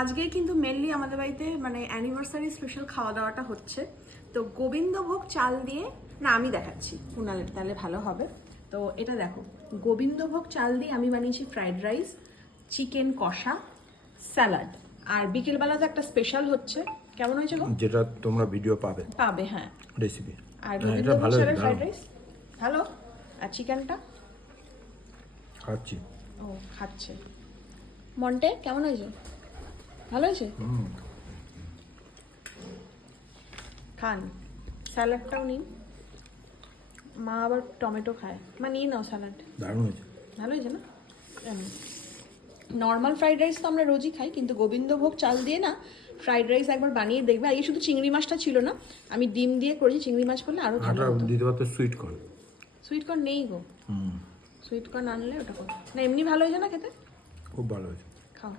আজকে কিন্তু মেনলি আমাদের বাড়িতে মানে অ্যানিভার্সারি স্পেশাল খাওয়া দাওয়াটা হচ্ছে। তো গোবিন্দভোগ চাল দিয়ে, না আমি দেখাচ্ছি কুনালের, তাহলে ভালো হবে। তো এটা দেখো, গোবিন্দভোগ চাল দিয়ে আমি বানিয়েছি ফ্রাইড রাইস, চিকেন কষা, স্যালাড। আর বিকেলবেলা তো একটা স্পেশাল হচ্ছে, কেমন হয়েছে গো? যেটা তোমরা ভিডিও পাবে পাবে, হ্যাঁ। রেসিপি। আর এটা গোবিন্দভোগ ভালো চালের হয়েছে, ফ্রাইড দারুণ। রাইস ভালো। আর চিকেনটা খাচ্ছি। ও খাচ্ছে। মন্টে কেমন হয়েছে? ভালো হয়েছে? খান, স্যালাডটাও নিন। মা আবার টমেটো খায়, মা নিয়ে নাও স্যালাড। দারুণ হয়েছে। ভালো হয়েছে না? নর্মাল ফ্রাইড রাইস তো আমরা রোজই খাই, কিন্তু গোবিন্দভোগ চাল দিয়ে না ফ্রাইড রাইস একবার বানিয়ে দেখবে। আর এই শুধু চিংড়ি মাছটা ছিল না, আমি ডিম দিয়ে করেছি। চিংড়ি মাছ করলে আরও ভালো আটা হতো। দিতে পারতো সুইট কর্ন। সুইট কর্ন নেই গো। সুইট কর্ন আনলে ওটা করো না, এমনি ভালো হয়েছে না খেতে? খুব ভালো হয়েছে। খাও।